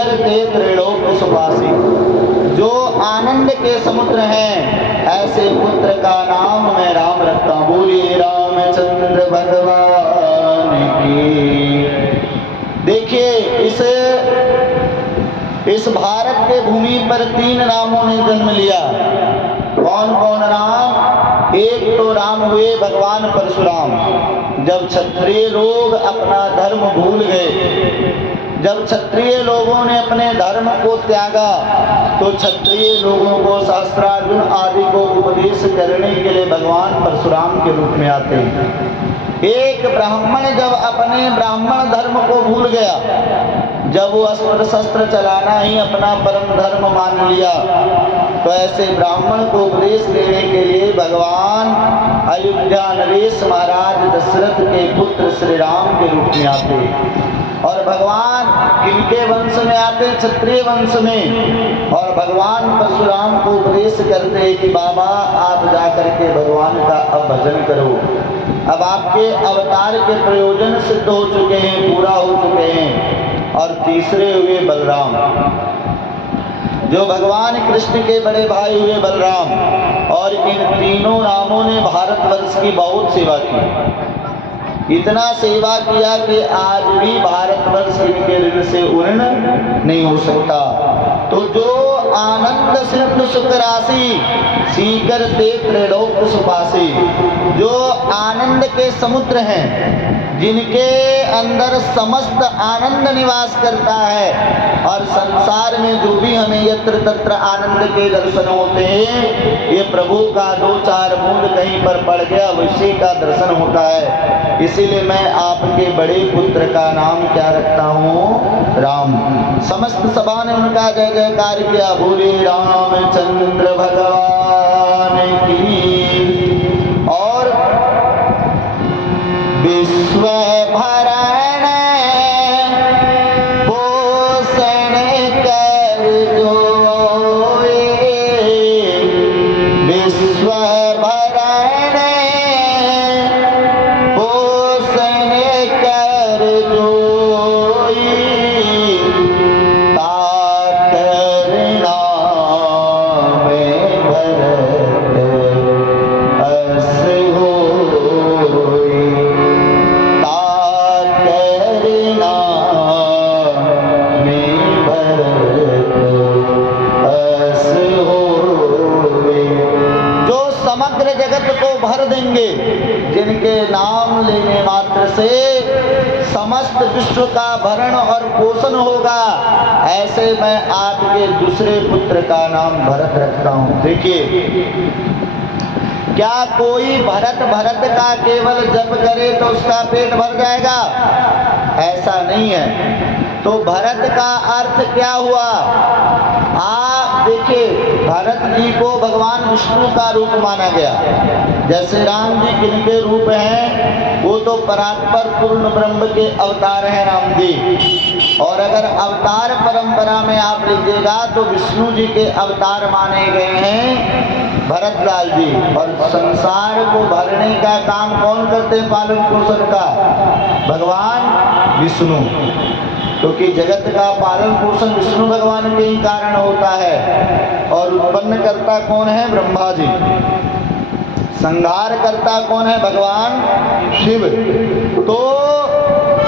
सीकर ते त्रिलोक सुवासी। जो आनंद के समुद्र हैं, ऐसे पुत्र का नाम मैं राम रखता हूँ। बोलिए रामचंद्र भगवान की। देखिए इस भारत के भूमि पर 3 रामों ने जन्म लिया। कौन कौन राम? एक तो राम हुए भगवान परशुराम। जब क्षत्रिय लोग अपना धर्म भूल गए, जब क्षत्रिय लोगों ने अपने धर्म को त्यागा, तो क्षत्रिय लोगों को सहस्त्रार्जुन आदि को उपदेश करने के लिए भगवान परशुराम के रूप में आते हैं। एक ब्राह्मण जब अपने ब्राह्मण धर्म को भूल गया, जब वो अस्त्र शस्त्र चलाना ही अपना परम धर्म मान लिया, तो ऐसे ब्राह्मण को उपदेश देने के लिए भगवान अयोध्या नरेश महाराज दशरथ के पुत्र श्री राम के रूप में आते। और भगवान किनके वंश में आते? क्षत्रिय वंश में। और भगवान परशुराम को उपदेश करते कि बाबा आप जाकर के भगवान का अब भजन करो। अब आपके अवतार के प्रयोजन सिद्ध हो चुके हैं, पूरा हो चुके हैं। और तीसरे हुए बलराम, जो भगवान कृष्ण के बड़े भाई हुए बलराम। और इन तीनों रामों ने भारतवर्ष की बहुत सेवा की। इतना सेवा किया कि आज भी भारतवर्ष इनके ऋण से उर्ण नहीं हो सकता। तो जो आनंद सिंधु सुख राशि सीकर ते त्रिलोक सुपासी, जो आनंद के समुद्र हैं, जिनके अंदर समस्त आनंद निवास करता है। और संसार में जो भी हमें यत्र तत्र आनंद के दर्शन होते हैं, ये प्रभु का 2-4 बूंद कहीं पर पड़ गया, उसी का दर्शन होता है। इसीलिए मैं आपके बड़े पुत्र का नाम क्या रखता हूँ? राम। समस्त सभा ने उनका जय जयकार किया। बोले रामचंद्र भगवान की। और विश्व भरण पोषण कर जोए, विश्व भरण पोषण कर जोई, ताकर नाम भरत अस होई, ताकर नाम भरत अस होई। जो समग्र जगत को भर देंगे, जिनके नाम लेने मात्र से समस्त विश्व का भरण और पोषण होगा, ऐसे मैं आपके दूसरे पुत्र का नाम भरत रखता हूँ। देखिए, क्या कोई भरत भरत का केवल जप करे तो उसका पेट भर जाएगा? ऐसा नहीं है। तो भरत का अर्थ क्या हुआ? आप देखिए, भरत जी को भगवान विष्णु का रूप माना गया। जैसे राम जी किनके रूप हैं? वो तो परात्पर पूर्ण ब्रह्म के अवतार हैं राम जी। और अगर अवतार परंपरा में आप लीजिएगा तो विष्णु जी के अवतार माने गए हैं भरत लाल जी। और संसार को भरने का काम कौन करते हैं? पालन पोषण का भगवान विष्णु। क्योंकि जगत का पालन पोषण विष्णु भगवान के ही कारण होता है। और उत्पन्न करता कौन है? ब्रह्मा जी। संहार करता कौन है? भगवान शिव। तो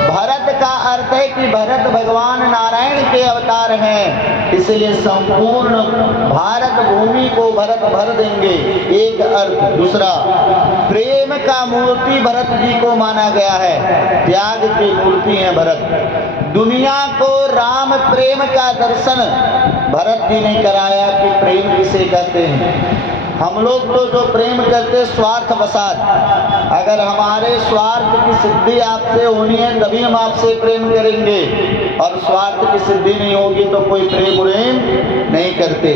भरत का अर्थ है कि भरत भगवान नारायण के अवतार हैं, इसलिए संपूर्ण भारत भूमि को भरत भर देंगे, एक अर्थ। दूसरा, प्रेम का मूर्ति भरत जी को माना गया है, त्याग की मूर्ति है भरत। दुनिया को राम प्रेम का दर्शन भरत जी ने कराया कि प्रेम किसे कहते हैं। हम लोग तो जो प्रेम करते स्वार्थ वसात, अगर हमारे स्वार्थ की सिद्धि आपसे होनी है तभी हम आपसे प्रेम करेंगे, और स्वार्थ की सिद्धि नहीं होगी तो कोई प्रेम नहीं करते।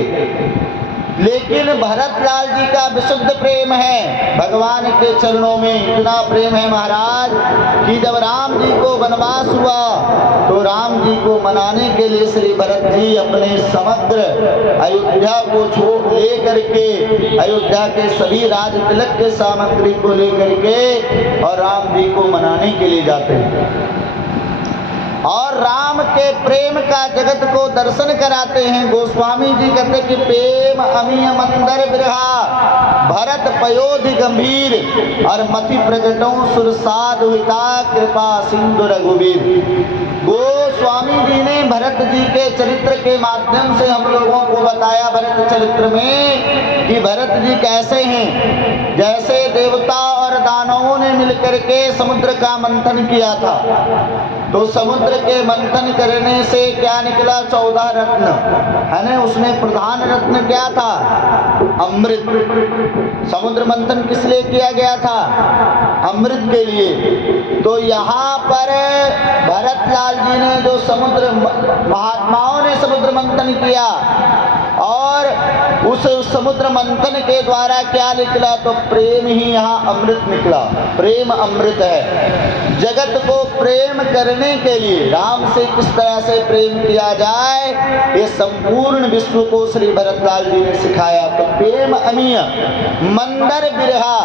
लेकिन भरत लाल जी का विशुद्ध प्रेम है भगवान के चरणों में। इतना प्रेम है महाराज कि जब राम जी को वनवास हुआ तो राम जी को मनाने के लिए श्री भरत जी अपने समग्र अयोध्या को छोड़ ले करके, अयोध्या के सभी राज तिलक के सामग्री को लेकर के और राम जी को मनाने के लिए जाते हैं। और राम के प्रेम का जगत को दर्शन कराते हैं। गोस्वामी जी कहते कि प्रेम अमीय मंदर बिरहा भरत पयोधि गंभीर और मति प्रगटों सुरसाद हुता कृपा सिंधु रघुबीर। गोस्वामी जी ने भरत जी के चरित्र के माध्यम से हम लोगों को बताया भरत चरित्र में कि भरत जी कैसे हैं। जैसे देवता और दानवों ने मिलकर के समुद्र का मंथन किया था, तो समुद्र के मंथन करने से क्या निकला? 14 रत्न है ना। उसमें प्रधान रत्न क्या था? अमृत। समुद्र मंथन किस लिए किया गया था? अमृत के लिए। तो यहाँ पर भरतलाल जी ने जो समुद्र महात्माओं ने समुद्र मंथन किया और उस समुद्र मंथन के द्वारा क्या निकला? तो प्रेम ही यहाँ अमृत निकला। प्रेम अमृत है। जगत को प्रेम करने के लिए राम से किस तरह से प्रेम किया जाए, ये संपूर्ण विश्व को श्री भरतलाल जी ने सिखाया। तो प्रेम अमीय मंदर बिरहा,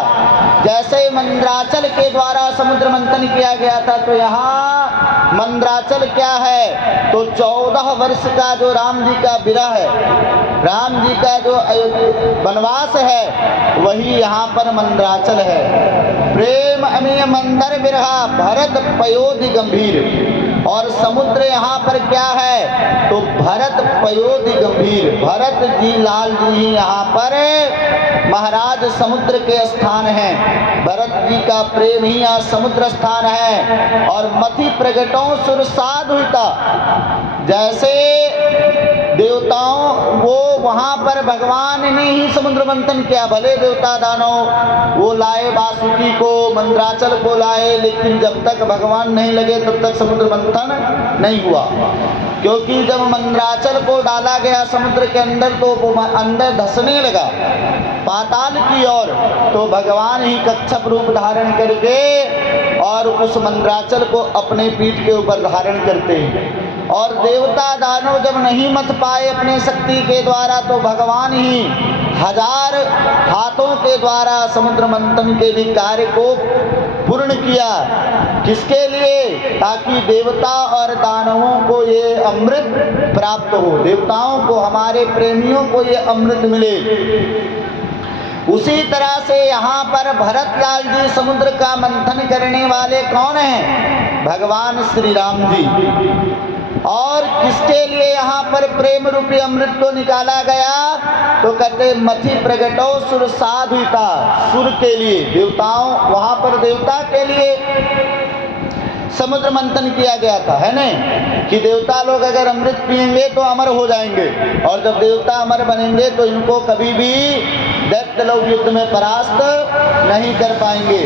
जैसे मंदराचल के द्वारा समुद्र मंथन किया गया था, तो यहाँ मंदराचल क्या है? तो 14 वर्ष का जो राम जी का बिरह है, राम जी का जो वनवास है, वही यहाँ पर मंदराचल है। प्रेम अमीय मंदर बिरहा भरत पयोधि गंभीर। और समुद्र यहाँ पर क्या है? तो भरत पयोधि गंभीर। भरत जी लाल जी ही यहाँ पर महाराज समुद्र के स्थान हैं। भरत जी का प्रेम ही यहाँ समुद्र स्थान है। और मति प्रगटों सुरसाद हुता, जैसे देवताओं वो वहाँ पर भगवान ने ही समुद्र मंथन किया। भले देवता दानव वो लाए वासुकी को, मंदराचल को लाए, लेकिन जब तक भगवान नहीं लगे तब तक समुद्र मंथन नहीं हुआ। क्योंकि जब मंदराचल को डाला गया समुद्र के अंदर, तो वो अंदर धंसने लगा पाताल की ओर, तो भगवान ही कच्छप रूप धारण करके और उस मंदराचल को अपने पीठ के ऊपर धारण करते हैं। और देवता दानव जब नहीं मथ पाए अपने शक्ति के द्वारा, तो भगवान ही 1000 हाथों के द्वारा समुद्र मंथन के भी कार्य को पूर्ण किया। किसके लिए? ताकि देवता और दानवों को ये अमृत प्राप्त हो, देवताओं को, हमारे प्रेमियों को ये अमृत मिले। उसी तरह से यहाँ पर भरतलाल जी समुद्र का मंथन करने वाले कौन हैं? भगवान श्री राम जी। और किसके लिए यहाँ पर प्रेम रूपी अमृत को निकाला गया? तो कहते मथि प्रगटो सुर साधुता, सुर के लिए, देवताओं, वहाँ पर देवता के लिए समुद्र मंथन किया गया था, है न? कि देवता लोग अगर अमृत पिएंगे तो अमर हो जाएंगे, और जब देवता अमर बनेंगे तो इनको कभी भी दैत्य लोग युद्ध में परास्त नहीं कर पाएंगे।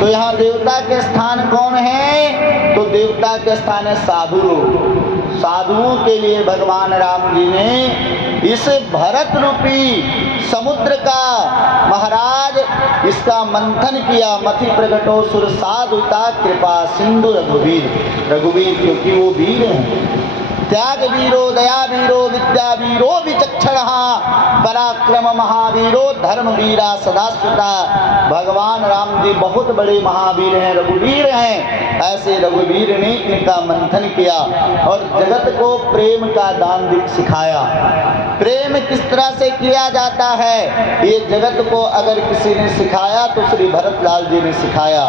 तो यहाँ देवता के स्थान कौन है? तो देवता के स्थान है साधु। साधुओं के लिए भगवान राम जी ने इस भरत रूपी समुद्र का महाराज इसका मंथन किया। मथि प्रगटो सुर साधुता कृपा सिंधु रघुवीर। रघुवीर क्योंकि वो वीर हैं, त्याग वीरो दया वीरो विद्या वीरो विचक्षणः पराक्रम महावीरो धर्म वीरा सदाश्रिता। भगवान राम जी बहुत बड़े महावीर हैं, रघुवीर हैं। ऐसे रघुवीर ने इनका मंथन किया और जगत को प्रेम का दान सिखाया। प्रेम किस तरह से किया जाता है, ये जगत को अगर किसी ने सिखाया तो श्री भरतलाल जी ने सिखाया।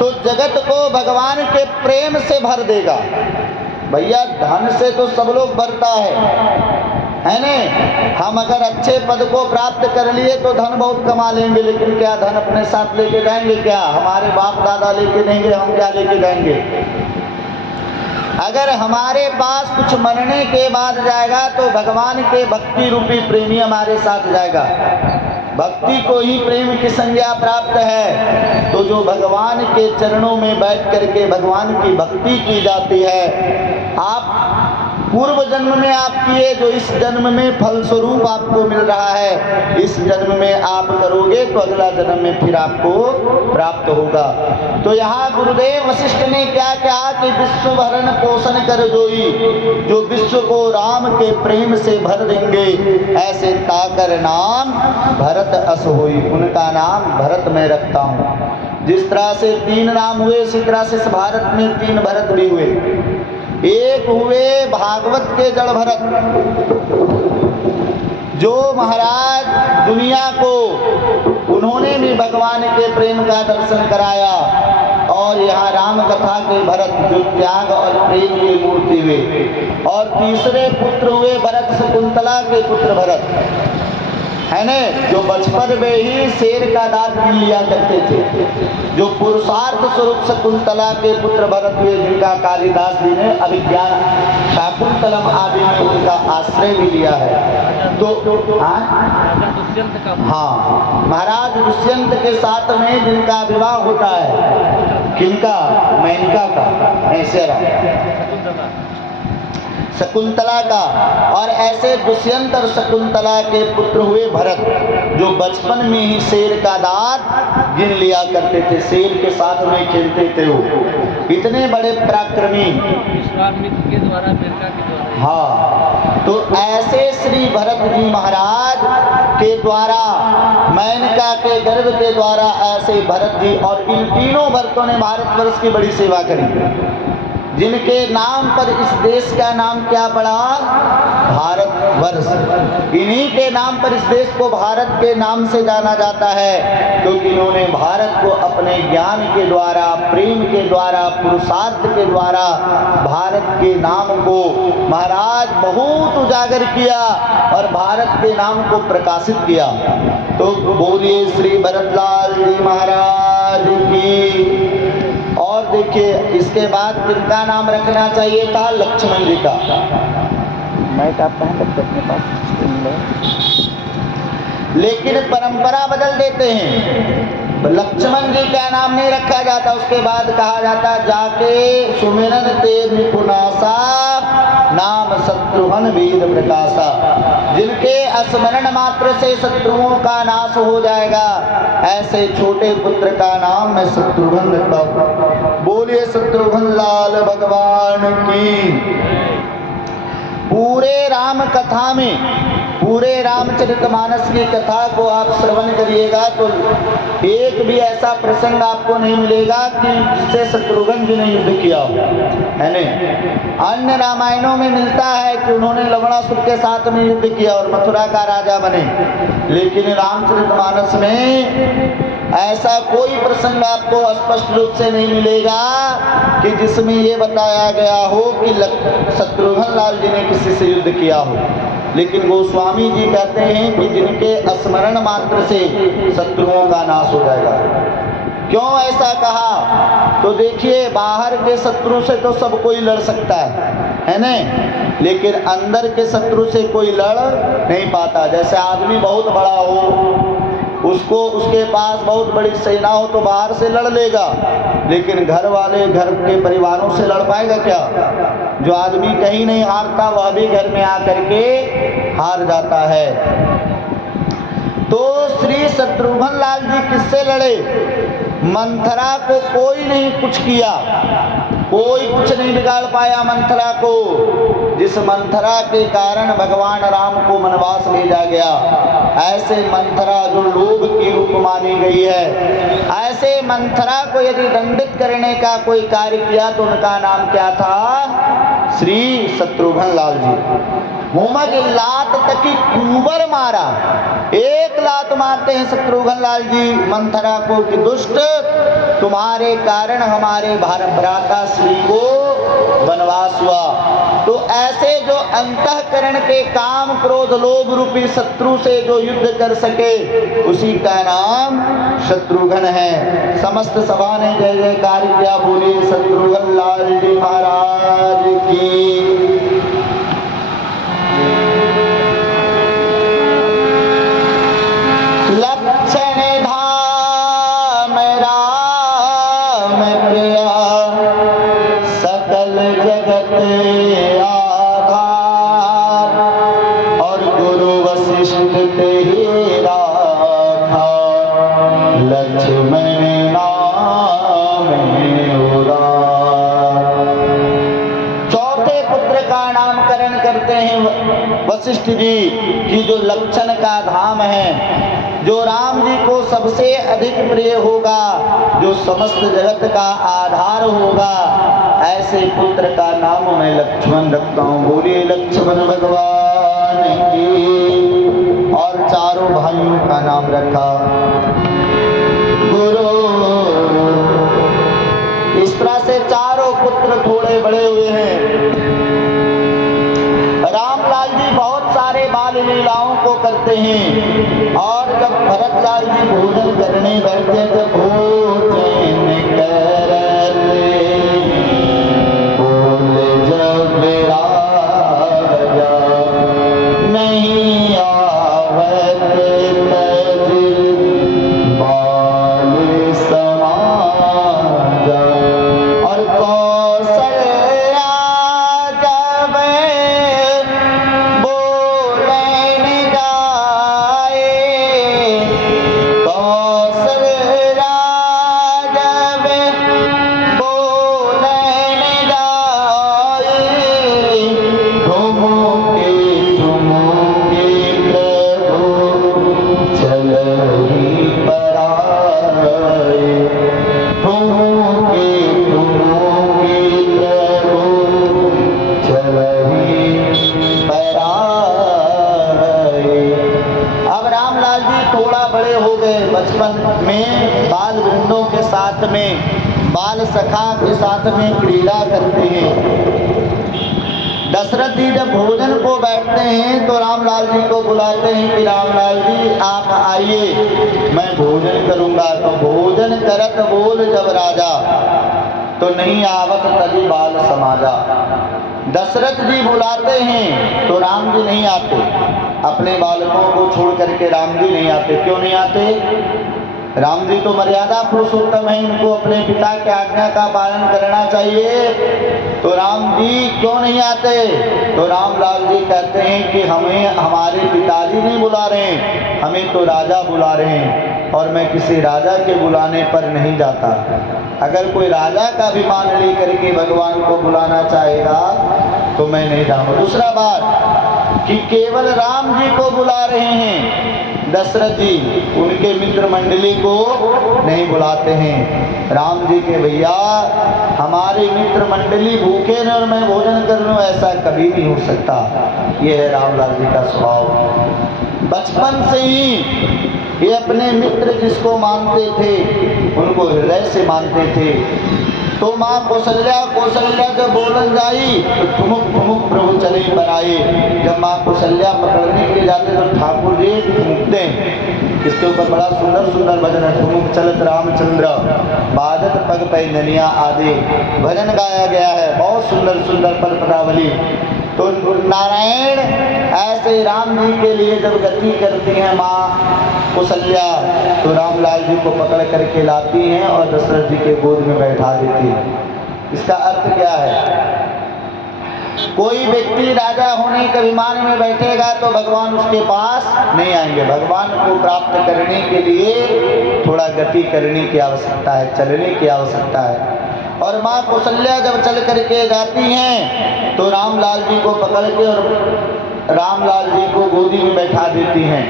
तो जगत को भगवान के प्रेम से भर देगा। भैया धन से तो सब लोग भरता है न? हम अगर अच्छे पद को प्राप्त कर लिए तो धन बहुत कमा लेंगे, लेकिन क्या धन अपने साथ लेके जाएंगे? क्या हमारे बाप दादा लेके देंगे? हम क्या लेके जाएंगे? अगर हमारे पास कुछ मरने के बाद जाएगा तो भगवान के भक्ति रूपी प्रेमी हमारे साथ जाएगा। भक्ति को ही प्रेम की संज्ञा प्राप्त है। तो जो भगवान के चरणों में बैठ करके भगवान की भक्ति की जाती है, आप पूर्व जन्म में आप किए जो इस जन्म में फल स्वरूप आपको मिल रहा है, इस जन्म में आप करोगे तो अगला जन्म में फिर आपको प्राप्त होगा। तो यहाँ गुरुदेव वशिष्ठ ने क्या कहा कि विश्व भरण पोषण कर जोई, जो विश्व को राम के प्रेम से भर देंगे, ऐसे ताकर नाम भरत अस होई। उनका नाम भरत मैं रखता हूँ। जिस तरह से 3 नाम हुए, इसी तरह से इस भारत में 3 भरत भी हुए। एक हुए भागवत के जड़ भरत, जो महाराज दुनिया को उन्होंने भी भगवान के प्रेम का दर्शन कराया। और यहाँ राम कथा के भरत, जो त्याग और प्रेम की मूर्ति हुए। और तीसरे पुत्र हुए भरत शकुंतला के पुत्र भरत, है न, जो बचपन में ही शेर का दांत पी लिया करते थे। जो पुरुषार्थ स्वरूप शकुंतला के पुत्र भरत हुए, जिनका कालिदास जी ने अभिज्ञान शाकुंतलम आदि में उनका आश्रय भी लिया है। तो हाँ, महाराज दुष्यंत के साथ में जिनका विवाह होता है, किनका? मेनका का, ऐसे शकुंतला का। और ऐसे दुष्यंत और शकुंतला के पुत्र हुए भरत, जो बचपन में ही शेर का दांत गिन लिया करते थे, शेर के साथ में खेलते थे। वो इतने बड़े पराक्रमी, विश्वामित्र के द्वारा, मेनका के द्वारा। हाँ, तो ऐसे श्री भरत जी महाराज के द्वारा, मेनका के गर्भ के द्वारा ऐसे भरत जी, और इन तीनों भरतों ने भारतवर्ष की बड़ी सेवा करी, जिनके नाम पर इस देश का नाम क्या पड़ा? भारतवर्ष। इन्हीं के नाम पर इस देश को भारत के नाम से जाना जाता है, क्योंकि इन्होंने भारत को अपने ज्ञान के द्वारा, प्रेम के द्वारा, पुरुषार्थ के द्वारा भारत के नाम को महाराज बहुत उजागर किया और भारत के नाम को प्रकाशित किया। तो बोलिए श्री भरतलाल जी महाराज की। और देखिए, इसके बाद किनका नाम रखना चाहिए था? लक्ष्मण जी का। मैट आप पहन सकते अपने पास, लेकिन परंपरा बदल देते हैं। लक्ष्मण जी का नाम नहीं रखा जाता, उसके बाद कहा जाता जाके सुमिरन ते निपुणासा नाम शत्रुघ्न वेद प्रकाशा। जिनके स्मरण मात्र से शत्रुओं का नाश हो जाएगा, ऐसे छोटे पुत्र का नाम मैं शत्रुघ्न रखता हूँ। बोलिए शत्रुघ्न लाल भगवान की। पूरे राम कथा में, पूरे रामचरितमानस की कथा को आप श्रवण करिएगा तो एक भी ऐसा प्रसंग आपको नहीं मिलेगा कि जिससे शत्रुघ्न जी ने युद्ध किया हो, है नहीं। अन्य रामायणों में मिलता है कि उन्होंने लवणासुर के साथ में युद्ध किया और मथुरा का राजा बने, लेकिन रामचरितमानस में ऐसा कोई प्रसंग आपको स्पष्ट रूप से नहीं मिलेगा कि जिसमें ये बताया गया हो कि शत्रुघ्न लाल जी ने किसी से युद्ध किया हो। लेकिन गोस्वामी जी कहते हैं कि जिनके स्मरण मात्र से शत्रुओं का नाश हो जाएगा। क्यों ऐसा कहा? तो देखिए, बाहर के शत्रु से तो सब कोई लड़ सकता है ना, लेकिन अंदर के शत्रु से कोई लड़ नहीं पाता। जैसे आदमी बहुत बड़ा हो, उसको उसके पास बहुत बड़ी सेना हो तो बाहर से लड़ लेगा, लेकिन घर वाले, घर के परिवारों से लड़ पाएगा क्या? जो आदमी कहीं नहीं हारता वह भी घर में आकर के हार जाता है। तो श्री शत्रुघ्न लाल जी किससे लड़े? मंथरा को कोई नहीं कुछ किया, कोई कुछ नहीं बिगाड़ पाया मंथरा को, जिस मंथरा के कारण भगवान राम को वनवास भेजा गया। ऐसे मंथरा जो लोभ की रूप मानी गई है, ऐसे मंथरा को यदि दंडित करने का कोई कार्य किया तो उनका नाम क्या था? श्री शत्रुघ्न लाल जी। होमक लात तकी कुबर मारा, एक लात मारते हैं शत्रुघ्न लाल जी मंथरा को कि दुष्ट, तुम्हारे कारण हमारे भ्राता श्री को वनवास हुआ। तो ऐसे जो अंतःकरण के काम, क्रोध, लोभ रूपी शत्रु से जो युद्ध कर सके, उसी का नाम शत्रुघ्न है। समस्त सभा ने जय जयकार किया। बोलिए शत्रुघ्न लाल जी महाराज की। लक्षण धाम राम प्रिया, सकल जगत आधार, और गुरु वशिष्ठ ते ही राखा, लक्ष्मण नाम उदार। चौथे पुत्र का नामकरण करते हैं वशिष्ठ जी की, जो लक्षण का धाम है, जो राम जी को सबसे अधिक प्रिय होगा, जो समस्त जगत का आधार होगा, ऐसे पुत्र का नाम मैं लक्ष्मण रखता हूँ। बोलिए लक्ष्मण भगवान की। और चारों भाइयों का नाम रखा गुरु। इस तरह से चारों पुत्र थोड़े बड़े हुए हैं। रामलाल जी बहुत सारे बाल लीलाओं को करते हैं। और जब भरतलाल जी भोजन करने बैठते तो भोजन करते बोले जब राजा नहीं आवत तज बाल समाजा। और कौशल्या जब बोलने जाए, कौशल्या जब बोलने जाए, ठुमके ठुमके प्रभु चलहि पर आए। ठुमके ठुमके प्रभु चलहि पर आए। अब रामलाल जी थोड़ा बड़े हो गए। बचपन में बाल वृंदों के साथ में, बाल सखा के साथ में क्रीड़ा करते हैं। दशरथ जी जब भोजन को बैठते हैं तो रामलाल जी को बुलाते हैं कि रामलाल जी आप आइए, मैं भोजन करूंगा। तो भोजन करत बोल जब राजा, तो नहीं आवत तजी बाल समाजा। दशरथ जी बुलाते हैं तो राम जी नहीं आते। अपने बालकों को छोड़ करके राम जी नहीं आते। क्यों नहीं आते? राम जी तो मर्यादा पुरुषोत्तम है, इनको अपने पिता के आज्ञा का पालन करना चाहिए। तो राम जी क्यों नहीं आते? तो रामलाल जी कहते हैं कि हमें हमारे पिताजी नहीं बुला रहे हैं, हमें तो राजा बुला रहे हैं और मैं किसी राजा के बुलाने पर नहीं जाता। अगर कोई राजा का विमान लेकर के भगवान को बुलाना चाहेगा तो मैं नहीं जाऊंगा। दूसरा बात कि केवल राम जी को बुला रहे हैं, दशरथ जी उनके मित्र मंडली को नहीं बुलाते हैं। राम जी के भैया हमारे मित्र मंडली भूखे न और मैं भोजन कर लूं, ऐसा कभी नहीं हो सकता। ये है रामलाल जी का स्वभाव। बचपन से ही ये अपने मित्र जिसको मानते थे उनको हृदय से मानते थे। तो माँ कौशल्या जब बोलन जाई तो ठुमुक ठुमुक प्रभु चले पर आए। जब माँ कौशल्या पकड़ने के लिए जाते तो ठाकुर जी ठुमुकते हैं। इसके ऊपर बड़ा सुंदर सुंदर भजन है। ठुमुक चलत रामचंद्र बाजत पग पैननिया आदि भजन गाया गया है। बहुत सुंदर सुंदर पद पदावली। तो नारायण ऐसे राम जी के लिए जब गति करती हैं माँ कौशल्या, तो रामलाल जी को पकड़ करके लाती हैं और दशरथ जी के गोद में बैठा देती हैं। इसका अर्थ क्या है? कोई व्यक्ति राजा होने के विमान में बैठेगा तो भगवान उसके पास नहीं आएंगे। भगवान को प्राप्त करने के लिए थोड़ा गति करने की आवश्यकता है, चलने की आवश्यकता है। और माँ कौशल्या जब चल करके जाती हैं तो रामलाल जी को पकड़ के और रामलाल जी को गोदी में बैठा देती हैं,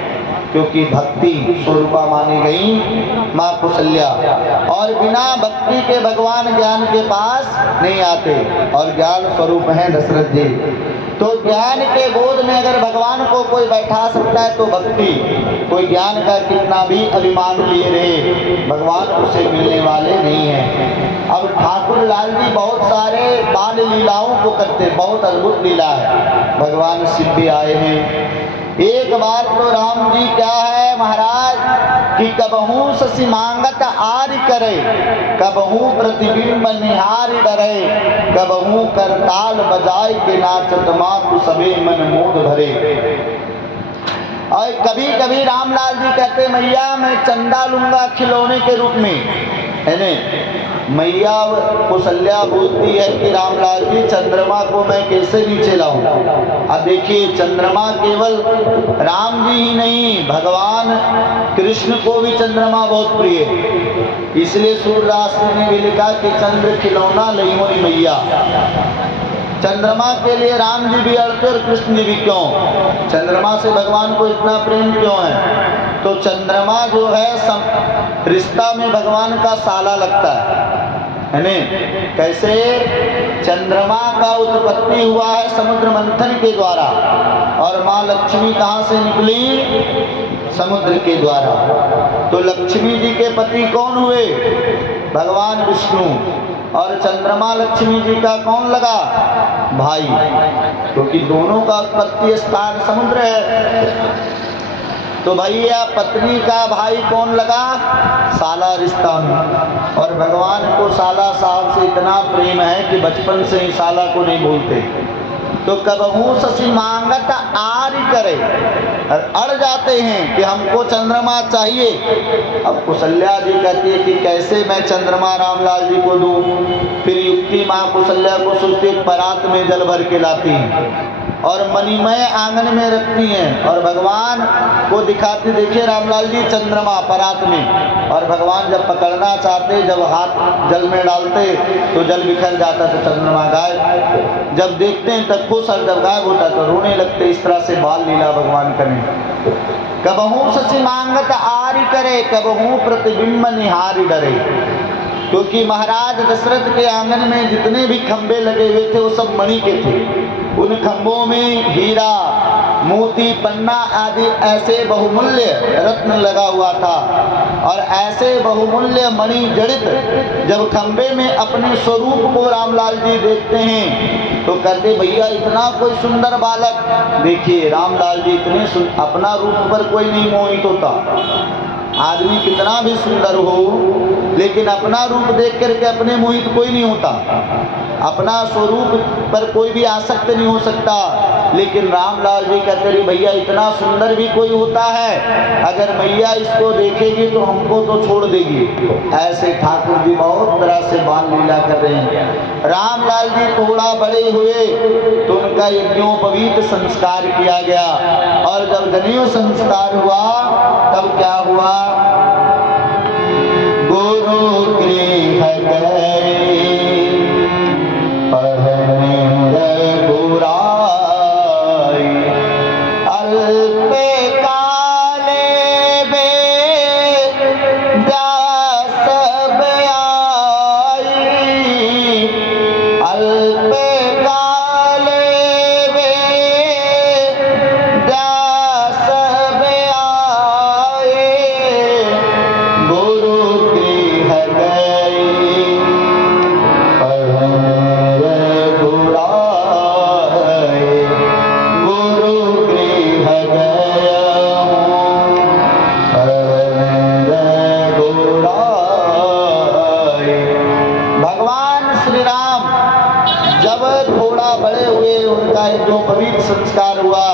क्योंकि भक्ति स्वरूपा मानी गई माँ कौशल्या। और बिना भक्ति के भगवान ज्ञान के पास नहीं आते और ज्ञान स्वरूप हैं दशरथ जी। तो ज्ञान के गोद में अगर भगवान को कोई बैठा सकता है तो भक्ति, कोई ज्ञान का कितना भी अभिमान लिए रहे, भगवान उसे मिलने वाले नहीं हैं। अब ठाकुर लाल जी बहुत सारे बाल लीलाओं को करते, बहुत अद्भुत लीला है। भगवान सिद्धि आए हैं। एक बार तो राम जी क्या है महाराज कि कबहू शशि मांगत आर्य करे, कबहू प्रतिबिंब निहारी डरे, कबहू करताल बजाय के नाचत मातु सबे मन मोद भरे। और कभी कभी रामलाल जी कहते मैया मैं चंदा लूंगा खिलौने के रूप में, है न। मैया कौशल्या बोलती है कि रामलाल जी चंद्रमा को मैं कैसे नीचे लाऊं। अब देखिए चंद्रमा केवल राम जी ही नहीं, भगवान कृष्ण को भी चंद्रमा बहुत प्रिय है। इसलिए सूर्यदास ने भी लिखा कि चंद्र खिलौना नहीं होनी मैया। चंद्रमा के लिए राम जी भी अड़ते और कृष्ण जी भी क्यों? चंद्रमा से भगवान को इतना प्रेम क्यों है? तो चंद्रमा जो है रिश्ता में भगवान का साला लगता है न। कैसे? चंद्रमा का उत्पत्ति हुआ है समुद्र मंथन के द्वारा, और माँ लक्ष्मी कहाँ से निकली? समुद्र के द्वारा। तो लक्ष्मी जी के पति कौन हुए? भगवान विष्णु। और चंद्रमा लक्ष्मी जी का कौन लगा? भाई, क्योंकि दोनों का उत्पत्ति स्थान समुद्र है। तो भैया पत्नी का भाई कौन लगा? साला रिश्ता में। और भगवान को साला साहब से इतना प्रेम है कि बचपन से ही साला को नहीं बोलते। तो कबहू शशि मांगत आर्य करे, अड़ जाते हैं कि हमको चंद्रमा चाहिए। अब कौशल्या जी कहती है कि कैसे मैं चंद्रमा रामलाल जी को दूं? फिर युक्ति माँ कौशल्या को सोचती है, परात में जल भर के लाती हैं और मणिमय आंगन में रखती हैं, और भगवान को दिखाती, देखिए रामलाल जी चंद्रमा परात में। और भगवान जब पकड़ना चाहते, जब हाथ जल में डालते तो जल बिखर जाता, तो चंद्रमा गायब। जब देखते हैं तब खुश, और जब गायब होता तो रोने लगते। इस तरह से बाल लीला भगवान करें। कबहू शशि मांगत आर्य करे, कबहू प्रतिबिंब निहारी डरे। क्योंकि महाराज दशरथ के आंगन में जितने भी खंबे लगे हुए थे वो सब मणि के थे। उन खंभों में हीरा, मोती, पन्ना आदि ऐसे बहुमूल्य रत्न लगा हुआ था। और ऐसे बहुमूल्य मणि जड़ित जब खंबे में अपने स्वरूप को रामलाल जी देखते हैं तो कहते, भैया इतना कोई सुंदर बालक। देखिए रामलाल जी इतने अपना रूप पर कोई नहीं मोहित होता। आदमी कितना भी सुंदर हो, लेकिन अपना रूप देख करके अपने मोहित कोई नहीं होता। अपना स्वरूप पर कोई भी आसक्त नहीं हो सकता। लेकिन रामलाल जी कहते रहे, भैया इतना सुंदर भी कोई होता है, अगर मैया इसको देखेगी तो हमको तो छोड़ देगी। ऐसे ठाकुर जी बहुत तरह से बाल लीला कर रहे हैं। रामलाल जी थोड़ा बड़े हुए तो उनका यज्ञोपवीत संस्कार किया गया, और जब जनेऊ संस्कार हुआ तब क्या हुआ? गुरु गृह गए संस्कार हुआ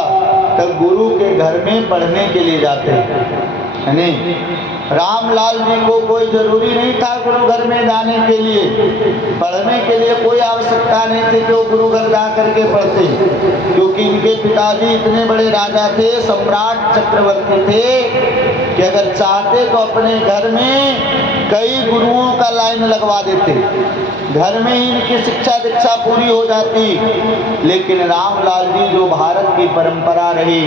तब गुरु के घर में पढ़ने के लिए जाते हैं। नहीं, रामलाल जी को कोई जरूरी नहीं था गुरु घर में जाने के लिए, पढ़ने के लिए कोई आवश्यकता नहीं थी कि वो गुरु घर जा करके पढ़ते, क्योंकि इनके पिताजी इतने बड़े राजा थे, सम्राट चक्रवर्ती थे कि अगर चाहते तो अपने घर में कई गुरुओं का लाइन लगवा देते, घर में ही इनकी शिक्षा दीक्षा पूरी हो जाती। लेकिन रामलाल जी जो भारत की परंपरा रही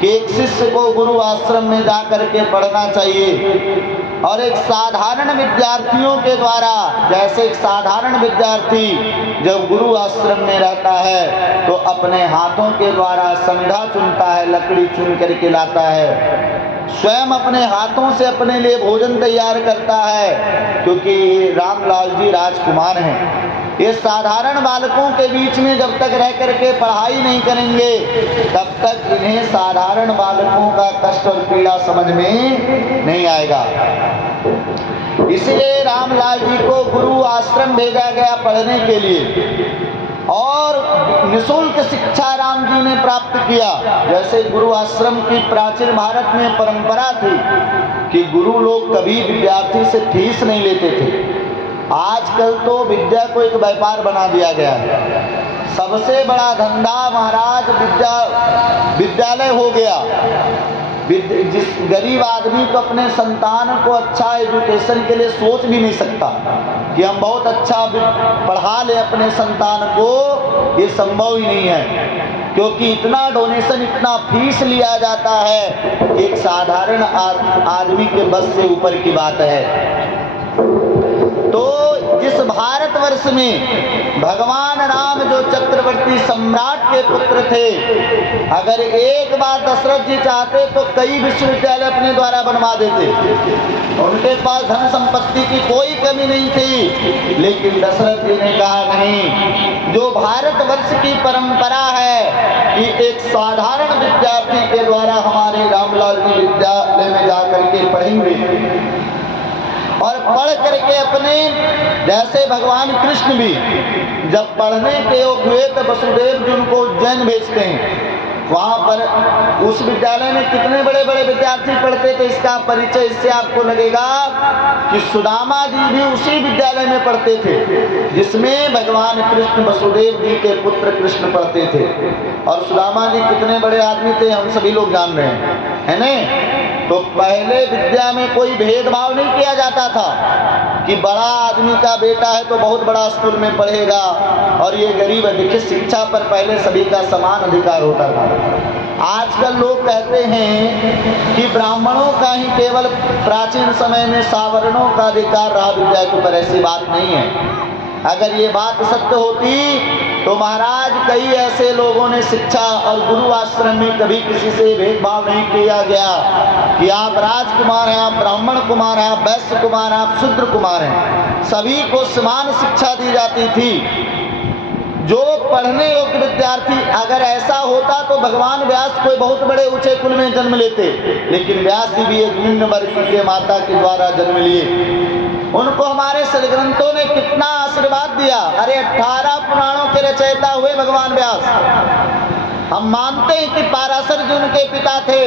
कि एक शिष्य को गुरु आश्रम में जा करके पढ़ना चाहिए, और एक साधारण विद्यार्थियों के द्वारा, जैसे एक साधारण विद्यार्थी जब गुरु आश्रम में रहता है तो अपने हाथों के द्वारा संधा चुनता है, लकड़ी चुन करके लाता है, स्वयं अपने हाथों से अपने लिए भोजन तैयार करता है, क्योंकि रामलाल जी राजकुमार हैं। ये साधारण बालकों के बीच में जब तक रह करके पढ़ाई नहीं करेंगे तब तक इन्हें साधारण बालकों का कष्ट और पीड़ा समझ में नहीं आएगा। इसलिए रामलाल जी को गुरु आश्रम भेजा गया पढ़ने के लिए, और निःशुल्क शिक्षा राम जी ने प्राप्त किया। जैसे गुरु आश्रम की प्राचीन भारत में परंपरा थी कि गुरु लोग कभी विद्यार्थी से फीस नहीं लेते थे। आजकल तो विद्या को एक व्यापार बना दिया गया है। सबसे बड़ा धंधा महाराज विद्यालय हो गया। जिस गरीब आदमी तो अपने संतान को अच्छा एजुकेशन के लिए सोच भी नहीं सकता कि हम बहुत अच्छा पढ़ा लें अपने संतान को, ये संभव ही नहीं है, क्योंकि इतना डोनेशन, इतना फीस लिया जाता है, एक साधारण आदमी के बस से ऊपर की बात है। तो जिस भारत भारतवर्ष में भगवान राम जो चक्रवर्ती सम्राट के पुत्र थे, अगर एक बार दशरथ जी चाहते तो कई विश्वविद्यालय अपने द्वारा बनवा देते। उनके पास धन संपत्ति की कोई कमी नहीं थी, लेकिन दशरथ जी ने कहा नहीं, जो भारतवर्ष की परंपरा है कि एक साधारण विद्यार्थी के द्वारा हमारे रामलाल जी विद्यालय में जाकर के पढ़ेंगे और पढ़ करके अपने, जैसे भगवान कृष्ण भी जब पढ़ने के योग्य हुए तो वसुदेव जी उनको उज्जैन भेजते हैं। वहाँ पर उस विद्यालय में कितने बड़े बड़े विद्यार्थी पढ़ते थे, इसका परिचय इससे आपको लगेगा कि सुदामा जी भी उसी विद्यालय में पढ़ते थे जिसमें भगवान कृष्ण वसुदेव जी के पुत्र कृष्ण पढ़ते थे। और सुदामा जी कितने बड़े आदमी थे हम सभी लोग जान रहे हैं, है नहीं? तो पहले विद्या में कोई भेदभाव नहीं किया जाता था कि बड़ा आदमी का बेटा है तो बहुत बड़ा स्कूल में पढ़ेगा और ये गरीब है। देखिए, शिक्षा पर पहले सभी का समान अधिकार होता था। आजकल लोग कहते हैं कि ब्राह्मणों का ही केवल प्राचीन समय में सावर्णों का अधिकार रहा विद्या के ऊपर। ऐसी बात नहीं है। अगर ये बात सत्य होती तो महाराज कई ऐसे लोगों ने शिक्षा और गुरु आश्रम में कभी किसी से भेदभाव नहीं किया गया कि आप राजकुमार हैं, आप ब्राह्मण कुमार हैं, आप वैश्य कुमार हैं, आप शूद्र कुमार हैं। सभी को समान शिक्षा दी जाती थी। जो पढ़ने योग्य विद्यार्थी, अगर ऐसा होता तो भगवान व्यास कोई बहुत बड़े ऊंचे कुल में जन्म लेते, लेकिन व्यास जी भी एक निम्न वर्ग के माता के द्वारा जन्म लिए। उनको हमारे सदग्रंथों ने कितना आशीर्वाद दिया। अरे 18 पुराणों के रचयिता हुए भगवान व्यास। हम मानते हैं कि पाराशर जी उनके पिता थे,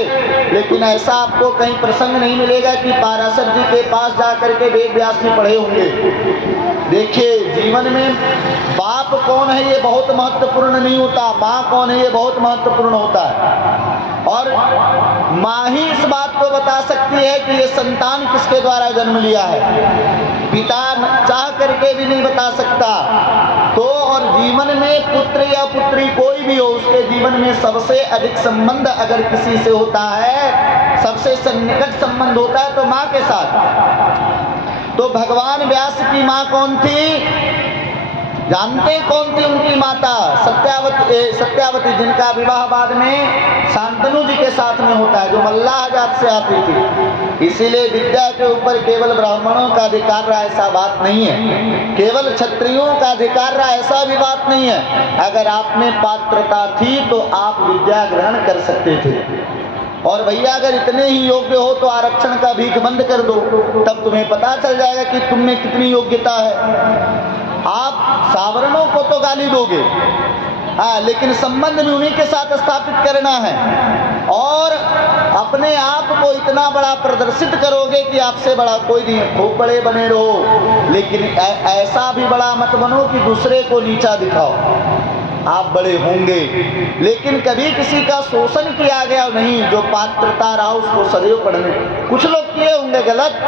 लेकिन ऐसा आपको कहीं प्रसंग नहीं मिलेगा कि पाराशर जी के पास जाकर के वेद व्यास जी पढ़े होंगे। देखिए, जीवन में बाप कौन है ये बहुत महत्वपूर्ण नहीं होता, माँ कौन है ये बहुत महत्वपूर्ण होता है। और माँ ही इस बात को बता सकती है कि ये संतान किसके द्वारा जन्म लिया है। पिता चाह करके भी नहीं बता सकता। तो और जीवन में पुत्र या पुत्री कोई भी हो, उसके जीवन में सबसे अधिक संबंध अगर किसी से होता है, सबसे सन्निकट संबंध होता है तो माँ के साथ। तो भगवान व्यास की माँ कौन थी? जानते कौन थी उनकी माता? सत्यावती, जिनका विवाह बाद में शांतनु जी के साथ में होता है, जो मल्लाह जात से आती थी। इसीलिए विद्या के ऊपर केवल ब्राह्मणों का अधिकार रहा ऐसा बात नहीं है, केवल क्षत्रियों का अधिकार रहा ऐसा भी बात नहीं है। अगर आप में पात्रता थी तो आप विद्या ग्रहण कर सकते थे। और भैया अगर इतने ही योग्य हो तो आरक्षण का भीख बंद कर दो, तब तुम्हें पता चल जाएगा कि तुम में कितनी योग्यता है। आप सावर्णों को तो गाली दोगे, हाँ, लेकिन संबंध भी उन्हीं के साथ स्थापित करना है और अपने आप को इतना बड़ा प्रदर्शित करोगे कि आपसे बड़ा कोई नहीं है। खूब बड़े बने रहो, लेकिन ऐसा भी बड़ा मत बनो कि दूसरे को नीचा दिखाओ। आप बड़े होंगे, लेकिन कभी किसी का शोषण किया गया नहीं। जो पात्रता रहा उसको सदैव पढ़ने। कुछ लोग किए होंगे गलत,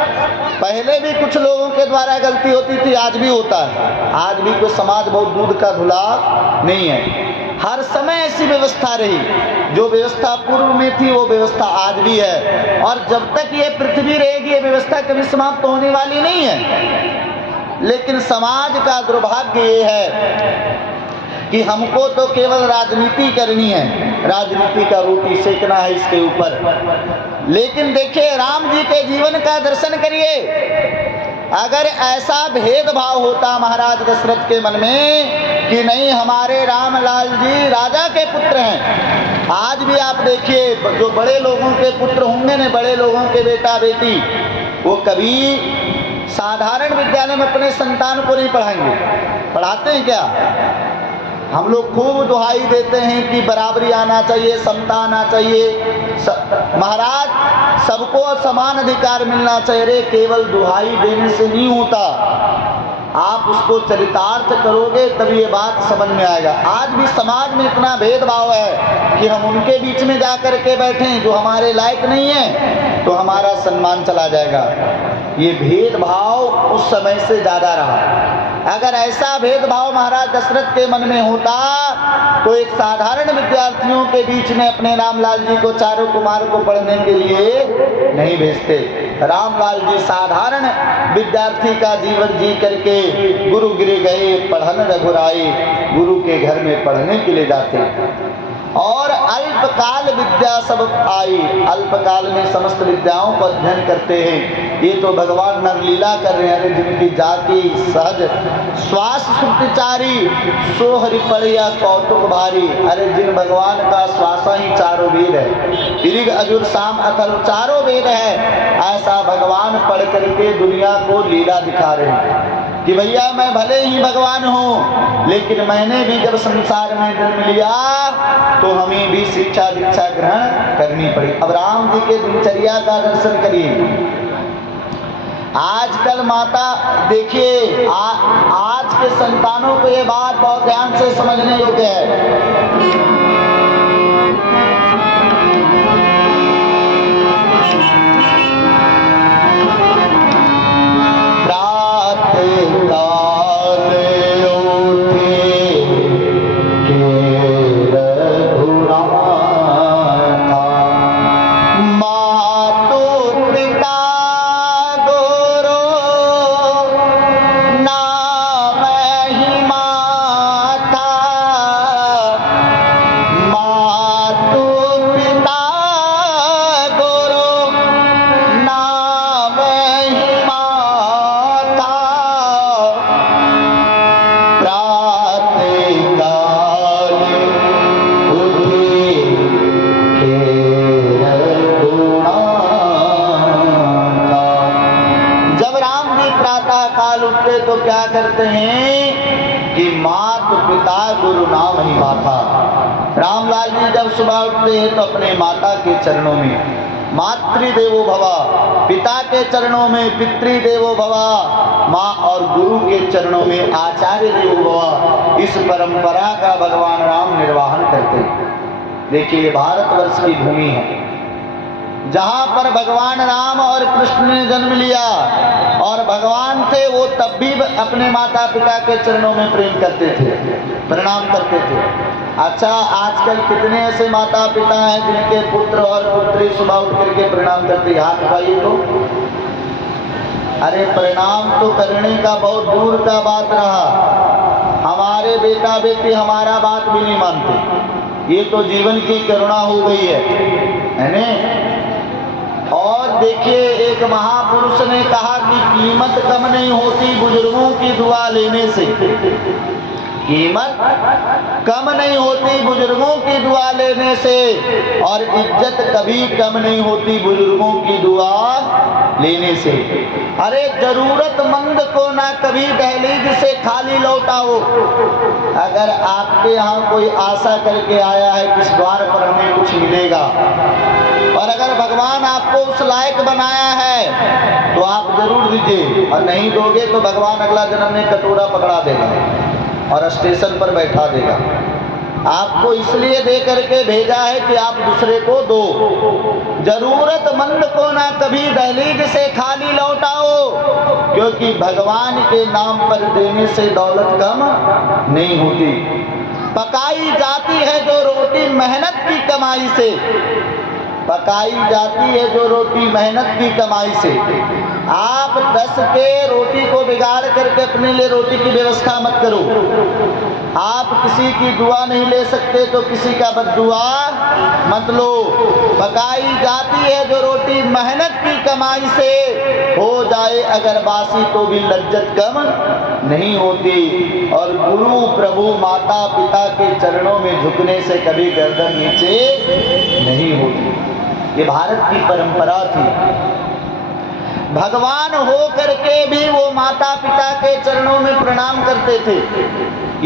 पहले भी कुछ लोगों के द्वारा गलती होती थी, आज भी होता है। आज भी कोई समाज बहुत दूध का धुला नहीं है। हर समय ऐसी व्यवस्था रही, जो व्यवस्था पूर्व में थी वो व्यवस्था आज भी है। और जब तक ये पृथ्वी रहेगी ये व्यवस्था कभी समाप्त होने वाली नहीं है। लेकिन समाज का दुर्भाग्य ये है कि हमको तो केवल राजनीति करनी है, राजनीति का रोटी सेकना है इसके ऊपर। लेकिन देखिए, राम जी के जीवन का दर्शन करिए। अगर ऐसा भेदभाव होता महाराज दशरथ के मन में कि नहीं हमारे रामलाल जी राजा के पुत्र हैं। आज भी आप देखिए, जो बड़े लोगों के पुत्र होंगे न, बड़े लोगों के बेटा बेटी, वो कभी साधारण विद्यालय में अपने संतान को नहीं पढ़ाएंगे। पढ़ाते हैं क्या? हम लोग खूब दुहाई देते हैं कि बराबरी आना चाहिए, समता आना चाहिए, महाराज सबको समान अधिकार मिलना चाहिए। रे केवल दुहाई देने से नहीं होता, आप उसको चरितार्थ करोगे तभी ये बात समझ में आएगा। आज भी समाज में इतना भेदभाव है कि हम उनके बीच में जा कर के बैठें जो हमारे लायक नहीं है तो हमारा सम्मान चला जाएगा। ये भेदभाव उस समय से ज़्यादा रहा। अगर ऐसा भेदभाव महाराज दशरथ के मन में होता तो एक साधारण विद्यार्थियों के बीच में अपने रामलाल जी को, चारों कुमार को पढ़ने के लिए नहीं भेजते। रामलाल जी साधारण विद्यार्थी का जीवन जी करके गुरु गिर गए पढ़न रघुराई, गुरु के घर में पढ़ने के लिए जाते और अल्पकाल विद्या सब आई। अल्पकाल में समस्त विद्याओं को अध्ययन करते हैं। ये तो भगवान नवलीला कर रहे हैं। जिनकी जाति सहज श्वास सुखचारी, सो हरि पढ़िया कौतुक भारी। अरे जिन भगवान का श्वासा ही चारों वेद है, ऋग अजुर साम अथर्व चारों वेद है, ऐसा भगवान पढ़ करके दुनिया को लीला दिखा रहे हैं कि भैया मैं भले ही भगवान हूँ, लेकिन मैंने भी जब संसार में जन्म लिया तो हमें भी शिक्षा दीक्षा ग्रहण करनी पड़ी। अब राम जी के दिनचर्या का दर्शन करिए। आजकल माता देखिए, आज के संतानों को ये बात बहुत ध्यान से समझने योग्य है। तो क्या करते हैं कि मात पिता गुरु नाम ही माता। रामलाल जी जब सुबह उठते हैं तो अपने माता के चरणों में मातृदेवो भवा, पिता के चरणों में पितृदेवो भवा, माँ और गुरु के चरणों में आचार्य देवो भवा। इस परंपरा का भगवान राम निर्वाहन करते हैं। देखिए भारतवर्ष की भूमि है जहाँ पर भगवान राम और कृष्ण ने जन्म लिया, और भगवान थे वो तब भी अपने माता पिता के चरणों में प्रेम करते थे, प्रणाम करते थे। अच्छा आजकल कितने ऐसे माता पिता हैं जिनके पुत्र और पुत्री सुबह उठ करके प्रणाम करते? हाथ उठाइए तो। अरे प्रणाम तो करने का बहुत दूर का बात रहा, हमारे बेटा बेटी हमारा बात भी नहीं मानते। ये तो जीवन की करुणा हो गई है ना। और देखिए एक महापुरुष ने कहा कि कीमत कम नहीं होती बुजुर्गों की दुआ लेने से। कीमत कम नहीं होती बुजुर्गों की दुआ लेने से, और इज्जत कभी कम नहीं होती बुजुर्गों की दुआ लेने से। अरे जरूरतमंद को ना कभी दहलीज से खाली लौटाओ। अगर आपके यहाँ कोई आशा करके आया है कि इस द्वार पर हमें कुछ मिलेगा, और अगर भगवान आपको उस लायक बनाया है तो आप जरूर दीजिए, और नहीं दोगे तो भगवान अगला जन्म में कटोरा पकड़ा देगा और स्टेशन पर बैठा देगा। आपको इसलिए दे करके भेजा है कि आप दूसरे को दो। जरूरतमंद को ना कभी दहलीज से खाली लौटाओ, क्योंकि भगवान के नाम पर देने से दौलत कम नहीं होती। पकाई जाती है जो रोटी मेहनत की कमाई से, पकाई जाती है जो रोटी मेहनत की कमाई से। आप 10 के रोटी को बिगाड़ करके अपने लिए रोटी की व्यवस्था मत करो। आप किसी की दुआ नहीं ले सकते तो किसी का बद्दुआ मत लो। पकाई जाती है जो रोटी मेहनत की कमाई से, हो जाए अगर बासी तो भी लज्जत कम नहीं होती। और गुरु प्रभु माता पिता के चरणों में झुकने से कभी गर्दन नीचे नहीं होती। ये भारत की परंपरा थी। भगवान हो करके भी वो माता पिता के चरणों में प्रणाम करते थे।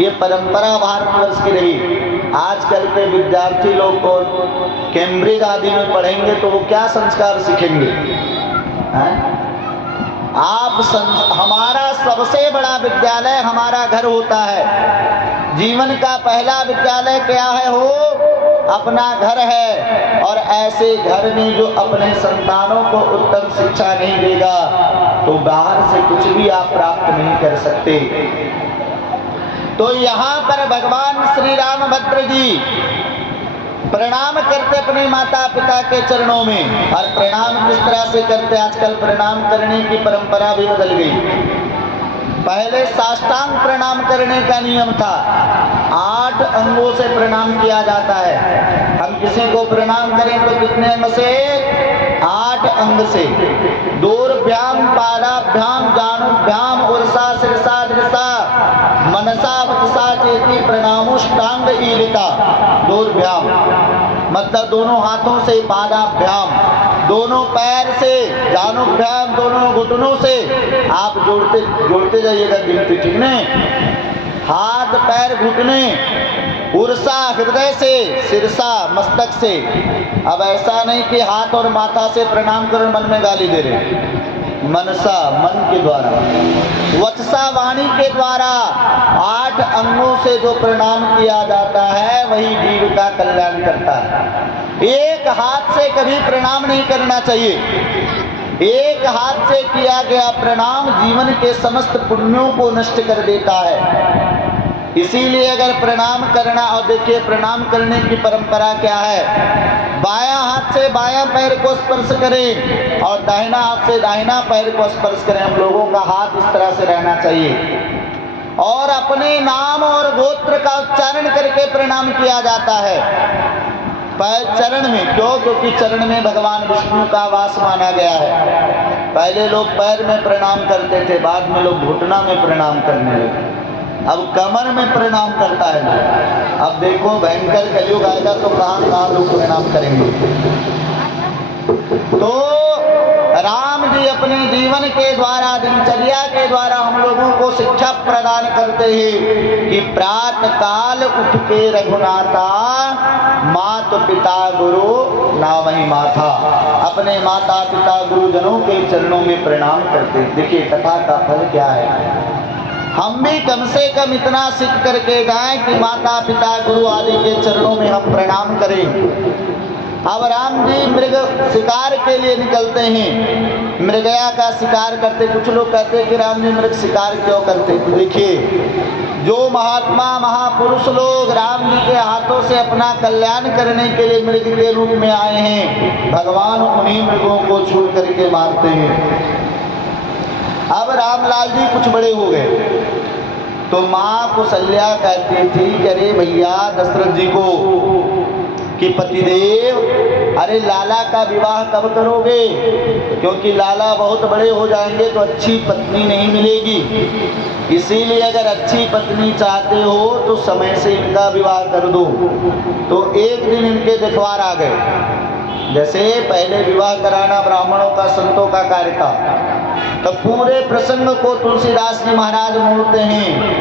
ये परंपरा भारतवर्ष की रही। आजकल के विद्यार्थी लोग को कैम्ब्रिज आदि में पढ़ेंगे तो वो क्या संस्कार सीखेंगे? हमारा सबसे बड़ा विद्यालय हमारा घर होता है। जीवन का पहला विद्यालय क्या है? हो अपना घर है। और ऐसे घर में जो अपने संतानों को उत्तम शिक्षा नहीं देगा तो बाहर से कुछ भी आप प्राप्त नहीं कर सकते। तो यहाँ पर भगवान श्री रामभद्र जी प्रणाम करते अपने माता पिता के चरणों में। और प्रणाम किस तरह से करते, आजकल प्रणाम करने की परंपरा भी बदल गई। पहले साष्टांग प्रणाम करने का नियम था, 8 अंगों से प्रणाम किया जाता है। हम किसी को प्रणाम करें तो कितने अंग से, 8 अंग से। दोर्भ्याम पादाभ्याम जानुभ्याम उरसा शिरसा दृसा मनसा वचसा चेति प्रणामोष्टांग ईलिता। दोर्भ्याम मतलब दोनों हाथों से, पादाभ्याम दोनों पैर से, जानुभ्याम दोनों घुटनों से। आप जोड़ते जाइएगा गिनती, ठीक नहीं। हाथ पैर घुटने, उर्सा हृदय से, सिरसा मस्तक से। अब ऐसा नहीं कि हाथ और माथा से प्रणाम करो, मन में गाली दे रहे। मनसा मन के द्वारा, वचसा वाणी के द्वारा, 8 अंगों से जो प्रणाम किया जाता है वही जीव का कल्याण करता है। एक हाथ से कभी प्रणाम नहीं करना चाहिए। एक हाथ से किया गया प्रणाम जीवन के समस्त पुण्यों को नष्ट कर देता है। इसीलिए अगर प्रणाम करना, और देखिए प्रणाम करने की परंपरा क्या है, बायां हाथ से बायां पैर को स्पर्श करें और दाहिना हाथ से दाहिना पैर को स्पर्श करें। हम लोगों का हाथ इस तरह से रहना चाहिए। और अपने नाम और गोत्र का उच्चारण करके प्रणाम किया जाता है पैर चरण में। क्यों? क्योंकि चरण में भगवान विष्णु का वास माना गया है। पहले लोग पैर में प्रणाम करते थे, बाद में लोग घुटना में प्रणाम करने लगे, अब कमर में प्रणाम करता है लोग। अब देखो भयंकर कलयुग आएगा तो कहाँ कहाँ लोग प्रणाम करेंगे। तो राम जी अपने जीवन के द्वारा, दिनचर्या के द्वारा हम लोगों को शिक्षा प्रदान करते हैं कि प्रातः काल उठ के रघुनाथा, मात पिता गुरु नामहि माथा। अपने माता पिता गुरुजनों के चरणों में प्रणाम करते। देखिए कथा का फल क्या है। हम भी कम से कम इतना सीख करके जाएं कि माता पिता गुरु आदि के चरणों में हम प्रणाम करें। अब राम जी मृग शिकार के लिए निकलते हैं, मृगया का शिकार करते। कुछ लोग कहते हैं कि राम जी मृग शिकार क्यों करते। तो देखिए, जो महात्मा महापुरुष लोग राम जी के हाथों से अपना कल्याण करने के लिए मृग के रूप में आए हैं, भगवान उन्हीं मृगों को छू करके मारते हैं। अब रामलाल जी कुछ बड़े हो गए तो माँ कौशल्या कहती थी कि अरे भैया दशरथ जी को कि पतिदेव, अरे लाला का विवाह कब करोगे, क्योंकि लाला बहुत बड़े हो जाएंगे तो अच्छी पत्नी नहीं मिलेगी। इसीलिए अगर अच्छी पत्नी चाहते हो तो समय से इनका विवाह कर दो। तो एक दिन इनके दिखवार आ गए। जैसे पहले विवाह कराना ब्राह्मणों का, संतों का कार्य था, तो पूरे प्रसंग को तुलसीदास जी महाराज मोड़ते हैं